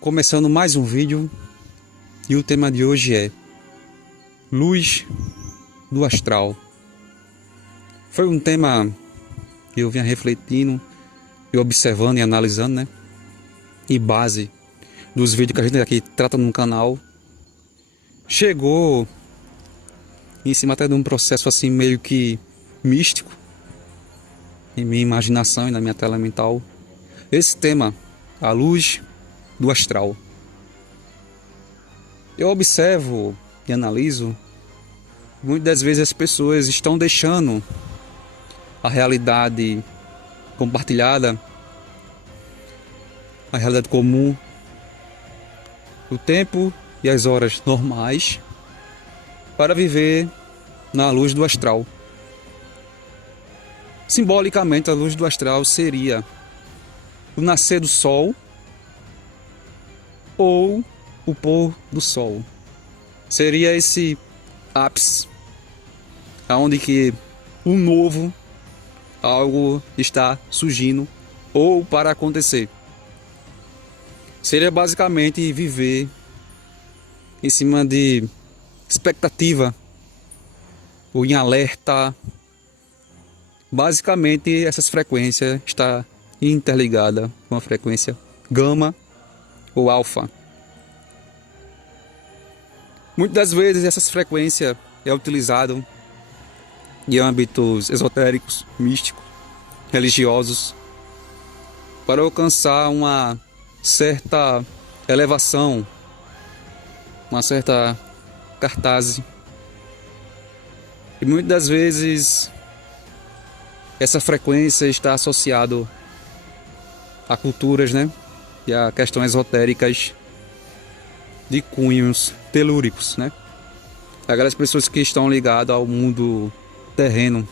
Começando mais um vídeo e o tema de hoje é Luz do Astral. Foi um tema que eu vinha refletindo e observando e analisando, né? E base dos vídeos que a gente aqui trata no canal. Chegou em cima até de um processo assim meio que místico em minha imaginação e na minha tela mental. Esse tema, a luz do astral. Eu observo e analiso, muitas das vezes as pessoas estão deixando a realidade compartilhada, a realidade comum, o tempo e as horas normais, para viver na luz do astral. Simbolicamente, a luz do astral seria o nascer do sol ou o pôr do sol. Seria esse ápice, aonde que o novo, algo está surgindo ou para acontecer. Seria basicamente viver em cima de expectativa ou em alerta. Basicamente essas frequências estão interligadas com a frequência gama ou alfa. Muitas das vezes essas frequências é utilizado em âmbitos esotéricos, místicos, religiosos, para alcançar uma certa elevação, uma certa cartaz. E muitas das vezes essa frequência está associada a culturas, né? E a questões esotéricas de cunhos telúricos, né? Aquelas pessoas que estão ligadas ao mundo terreno,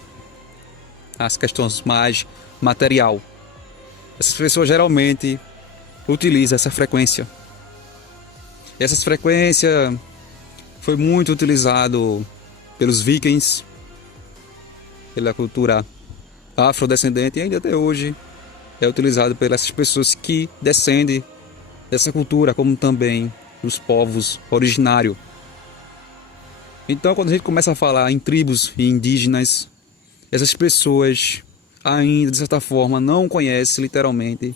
às questões mais material. Essas pessoas geralmente utilizam essa frequência. Essas frequências foi muito utilizado pelos vikings, pela cultura afrodescendente, e ainda até hoje é utilizado pelas pessoas que descendem dessa cultura, como também os povos originários. Então, quando a gente começa a falar em tribos e indígenas, essas pessoas ainda, de certa forma, não conhecem literalmente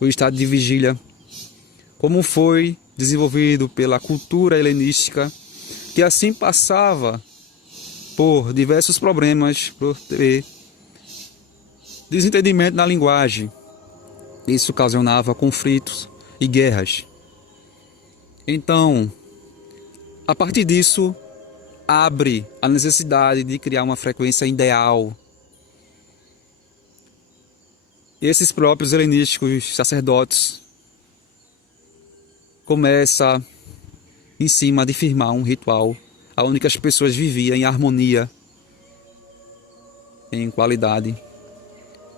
o estado de vigília, como foi desenvolvido pela cultura helenística, que assim passava por diversos problemas, por ter desentendimento na linguagem. Isso ocasionava conflitos e guerras. Então, a partir disso, abre a necessidade de criar uma frequência ideal. Esses próprios helenísticos sacerdotes começam em cima de firmar um ritual onde as pessoas viviam em harmonia, em qualidade.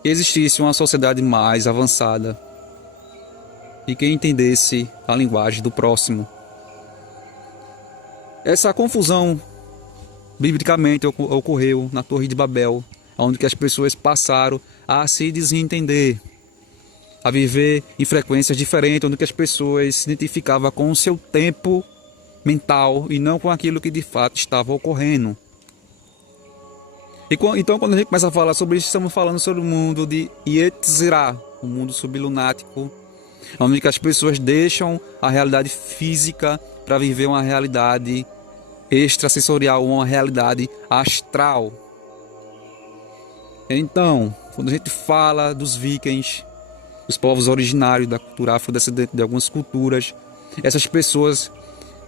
Existisse uma sociedade mais avançada e que entendesse a linguagem do próximo. Essa confusão biblicamente ocorreu na Torre de Babel, onde que as pessoas passaram a se desentender, a viver em frequências diferentes, onde que as pessoas se identificavam com o seu tempo mental e não com aquilo que de fato estava ocorrendo. Então, quando a gente começa a falar sobre isso, estamos falando sobre o mundo de Yetzirah, o mundo sublunático, onde que as pessoas deixam a realidade física para viver uma realidade extrasensorial, uma realidade astral. Então, quando a gente fala dos vikings, os povos originários da cultura afrodescendente de algumas culturas, essas pessoas,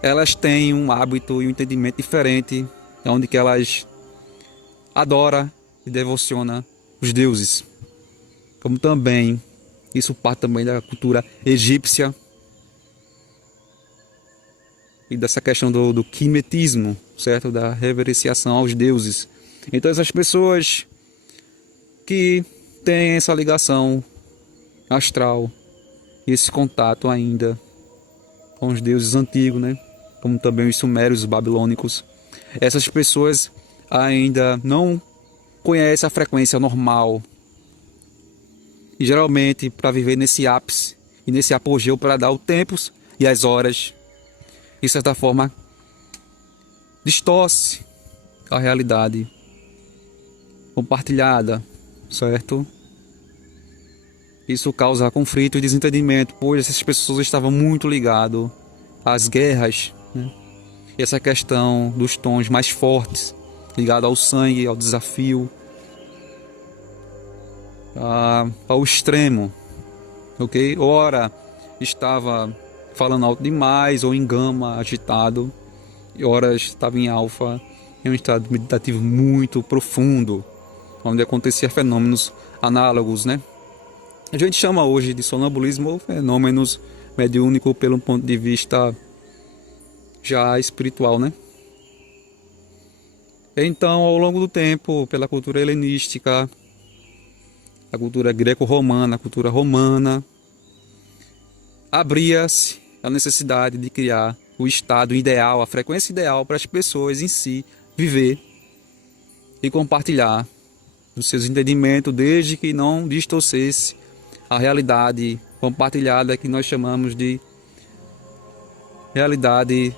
elas têm um hábito e um entendimento diferente, onde que elas adoram e devocionam os deuses. Como também, isso parte também da cultura egípcia e dessa questão do quimetismo, certo? Da reverenciação aos deuses. Então essas pessoas que têm essa ligação astral e esse contato ainda com os deuses antigos, né? Como também os sumérios, os babilônicos, essas pessoas ainda não conhecem a frequência normal. E geralmente, para viver nesse ápice e nesse apogeu, para dar o tempo e as horas, de certa forma, distorce a realidade compartilhada, certo? Isso causa conflito e desentendimento, pois essas pessoas estavam muito ligadas às guerras, né? E essa questão dos tons mais fortes, ligado ao sangue, ao desafio, ao extremo, ok? Ora estava falando alto demais ou em gama, agitado, e ora estava em alfa, em um estado meditativo muito profundo, onde acontecia fenômenos análogos, né? A gente chama hoje de sonambulismo ou fenômenos mediúnicos pelo ponto de vista já espiritual, né? Então, ao longo do tempo, pela cultura helenística, a cultura greco-romana, a cultura romana, abria-se a necessidade de criar o estado ideal, a frequência ideal para as pessoas em si viver e compartilhar os seus entendimentos, desde que não distorcesse a realidade compartilhada que nós chamamos de realidade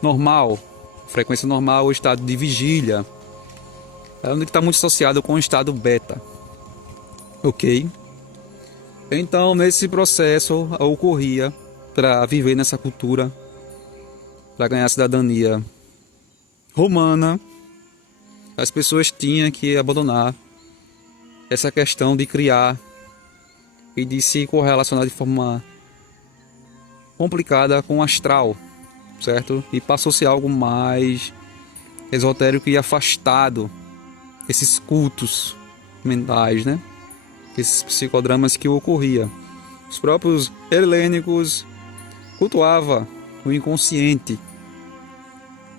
normal, frequência normal ou estado de vigília, onde está muito associado com o estado beta, ok? Então, nesse processo ocorria, para viver nessa cultura, para ganhar a cidadania romana, as pessoas tinham que abandonar essa questão de criar e de se correlacionar de forma complicada com o astral, certo? E passou-se algo mais esotérico e afastado, esses cultos mentais, né? Esses psicodramas que ocorriam. Os próprios helênicos cultuavam o inconsciente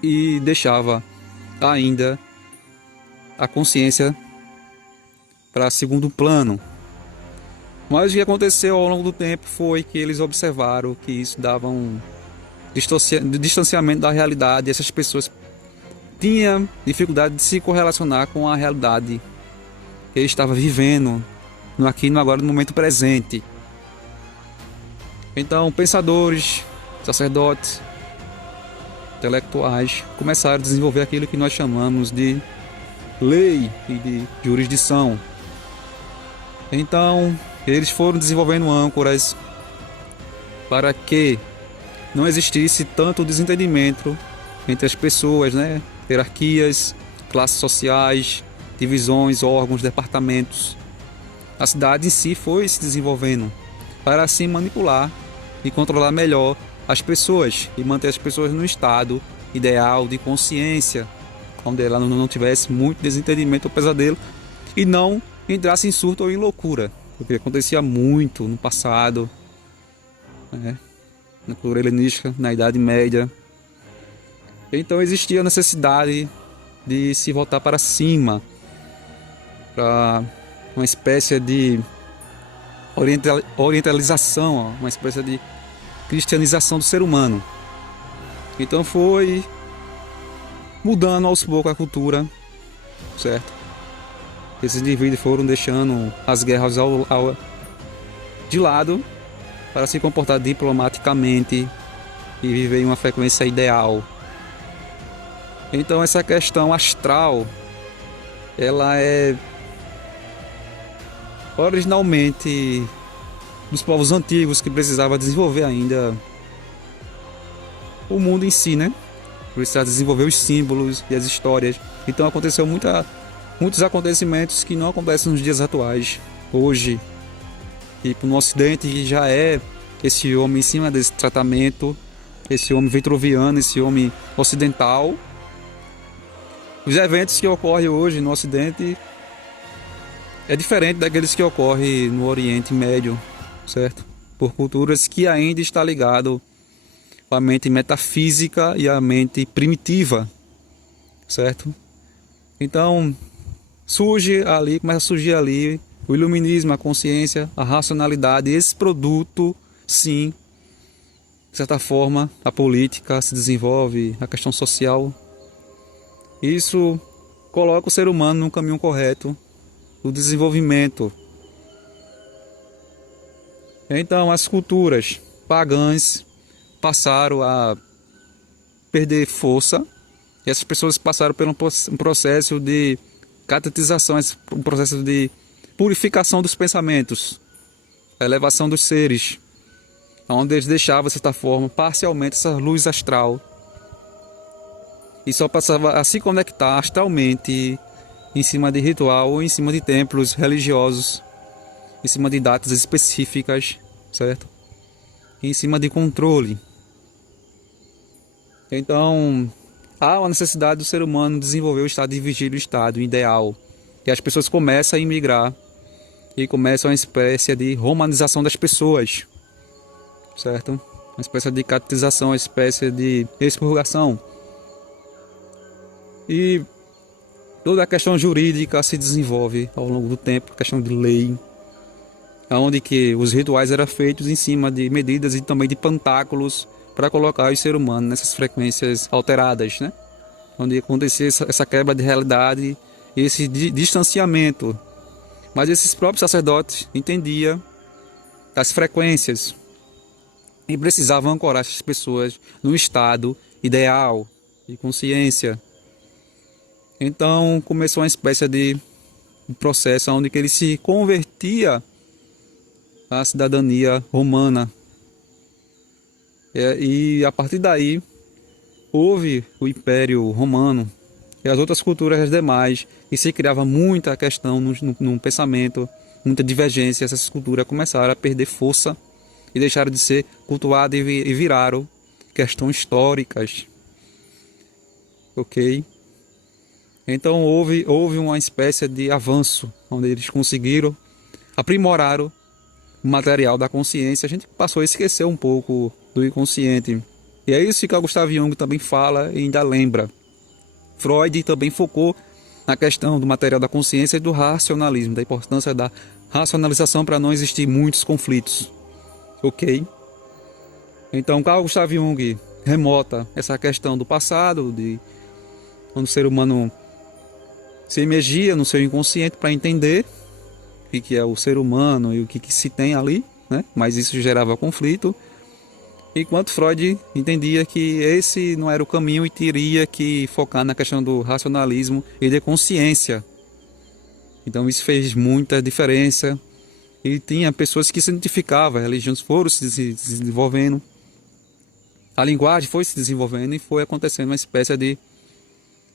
e deixava ainda a consciência para segundo plano. Mas o que aconteceu ao longo do tempo foi que eles observaram que isso dava um distanciamento da realidade, e essas pessoas tinham dificuldade de se correlacionar com a realidade que ele estava vivendo no aqui e no agora, no momento presente. Então, pensadores, sacerdotes, intelectuais começaram a desenvolver aquilo que nós chamamos de lei e de jurisdição. Então, eles foram desenvolvendo âncoras para que não existisse tanto desentendimento entre as pessoas, né? Hierarquias, classes sociais, divisões, órgãos, departamentos. A cidade em si foi se desenvolvendo para assim manipular e controlar melhor as pessoas e manter as pessoas no estado ideal de consciência, onde ela não tivesse muito desentendimento ou pesadelo e não entrasse em surto ou em loucura, porque acontecia muito no passado, né? Na cultura helenística, na Idade Média. Então existia a necessidade de se voltar para cima, para uma espécie de orientalização, uma espécie de cristianização do ser humano. Então foi mudando aos poucos a cultura, certo? Esses indivíduos foram deixando as guerras de lado para se comportar diplomaticamente e viver em uma frequência ideal. Então essa questão astral, ela é originalmente dos povos antigos que precisava desenvolver ainda o mundo em si, né? Precisava desenvolver os símbolos e as histórias. Então aconteceu muitos acontecimentos que não acontecem nos dias atuais, hoje. Tipo, no Ocidente, que já é esse homem em cima desse tratamento, esse homem vitruviano, esse homem ocidental. Os eventos que ocorrem hoje no Ocidente é diferente daqueles que ocorrem no Oriente Médio, certo? Por culturas que ainda está ligado à mente metafísica e à mente primitiva, certo? Então, começa a surgir ali o iluminismo, a consciência, a racionalidade, esse produto, sim, de certa forma, a política se desenvolve, a questão social. Isso coloca o ser humano no caminho correto do desenvolvimento. Então, as culturas pagãs passaram a perder força, e essas pessoas passaram por um processo de catetização, um processo de purificação dos pensamentos, a elevação dos seres, onde eles deixavam, de certa forma, parcialmente essa luz astral, e só passava a se conectar astralmente em cima de ritual ou em cima de templos religiosos, em cima de datas específicas, certo? Em cima de controle. Então, há uma necessidade do ser humano desenvolver o estado de vigília, o estado ideal, que as pessoas começam a imigrar e começa uma espécie de romanização das pessoas, certo? Uma espécie de catetização, uma espécie de expurgação. E toda a questão jurídica se desenvolve ao longo do tempo, a questão de lei, onde que os rituais eram feitos em cima de medidas e também de pantáculos para colocar o ser humano nessas frequências alteradas, né? Onde acontecia essa quebra de realidade, esse distanciamento. Mas esses próprios sacerdotes entendiam as frequências e precisavam ancorar essas pessoas no estado ideal de consciência. Então começou uma espécie de processo onde que ele se convertia à cidadania romana. E a partir daí houve o Império Romano e as outras culturas demais, e se criava muita questão no pensamento, muita divergência. Essas culturas começaram a perder força e deixaram de ser cultuadas e viraram questões históricas. Ok? Então houve uma espécie de avanço, onde eles conseguiram aprimorar o material da consciência. A gente passou a esquecer um pouco do inconsciente. E é isso que o Gustav Jung também fala e ainda lembra. Freud também focou na questão do material da consciência e do racionalismo, da importância da racionalização para não existir muitos conflitos. Ok? Então Carl Gustav Jung remota essa questão do passado, de quando o ser humano se imergia no seu inconsciente para entender o que é o ser humano e o que se tem ali, né? Mas isso gerava conflito. Enquanto Freud entendia que esse não era o caminho e teria que focar na questão do racionalismo e da consciência. Então isso fez muita diferença. E tinha pessoas que se identificavam, religiões foram se desenvolvendo, a linguagem foi se desenvolvendo e foi acontecendo uma espécie de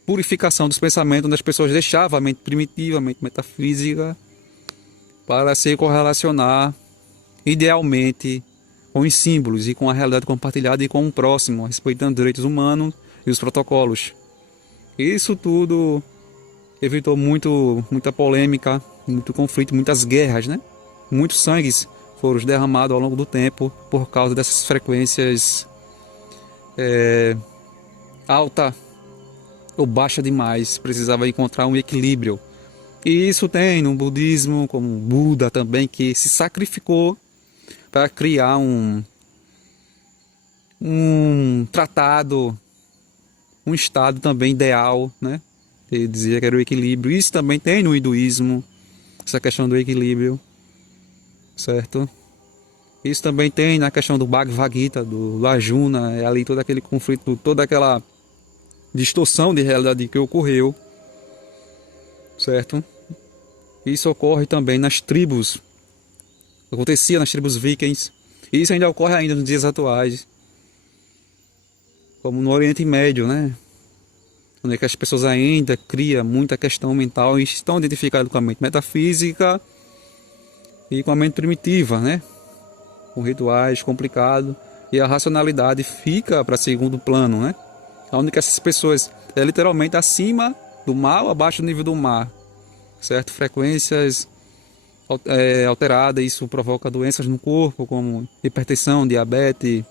purificação dos pensamentos, onde as pessoas deixavam a mente primitiva, a mente metafísica, para se correlacionar idealmente com os símbolos e com a realidade compartilhada e com o próximo, respeitando os direitos humanos e os protocolos. Isso tudo evitou muita polêmica, muito conflito, muitas guerras, né? Muitos sangues foram derramados ao longo do tempo por causa dessas frequências alta ou baixa demais. Precisava encontrar um equilíbrio. E isso tem no budismo, como Buda também, que se sacrificou para criar um tratado, um estado também ideal, né? Ele dizia que era o equilíbrio. Isso também tem no hinduísmo, essa questão do equilíbrio, certo? Isso também tem na questão do Bhagavad Gita, do Arjuna, é ali todo aquele conflito, toda aquela distorção de realidade que ocorreu, certo? Isso ocorre também nas tribos, acontecia nas tribos vikings, e isso ainda ocorre ainda nos dias atuais, como no Oriente Médio, né? Onde é que as pessoas ainda criam muita questão mental e estão identificadas com a mente metafísica e com a mente primitiva, né? Com rituais complicados, e a racionalidade fica para segundo plano, né? Onde que essas pessoas é literalmente acima do mar ou abaixo do nível do mar, certo? Frequências alteradas, isso provoca doenças no corpo, como hipertensão, diabetes,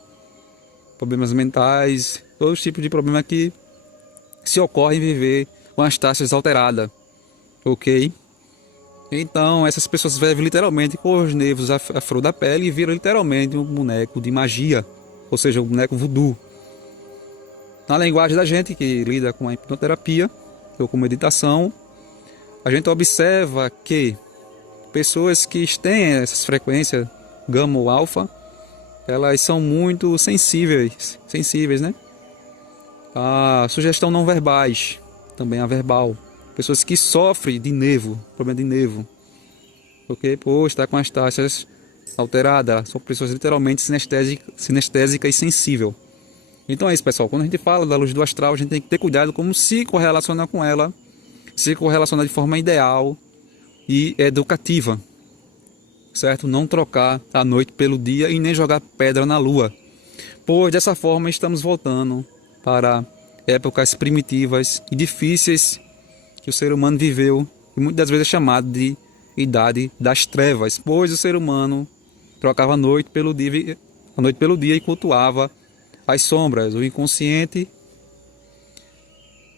problemas mentais, todos os tipos de problemas que se ocorrem em viver com as taxas alteradas, ok? Então essas pessoas vivem literalmente com os nervos à flor da pele e viram literalmente um boneco de magia, ou seja, um boneco voodoo. Na linguagem da gente que lida com a hipnoterapia ou com meditação, a gente observa que pessoas que têm essas frequências gama ou alfa elas são muito sensíveis, né? A sugestão não verbais, também a verbal. Pessoas que sofrem de nervo, problema de nervo, porque está com as taxas alteradas, são pessoas literalmente sinestésica e sensível. Então é isso, pessoal. Quando a gente fala da luz do astral, a gente tem que ter cuidado como se correlacionar com ela, se correlacionar de forma ideal e educativa, certo? Não trocar a noite pelo dia e nem jogar pedra na lua, pois dessa forma estamos voltando para épocas primitivas e difíceis que o ser humano viveu, e muitas das vezes é chamado de idade das trevas, pois o ser humano trocava a noite pelo dia e cultuava as sombras, o inconsciente,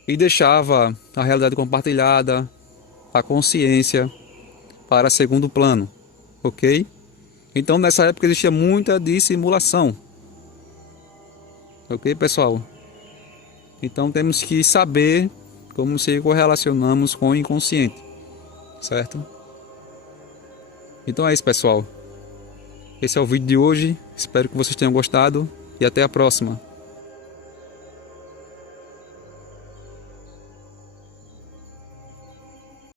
e deixava a realidade compartilhada, a consciência, para segundo plano, ok? Então nessa época existia muita dissimulação, ok, pessoal? Então temos que saber como se correlacionamos com o inconsciente, certo? Então é isso, pessoal. Esse é o vídeo de hoje. Espero que vocês tenham gostado e até a próxima.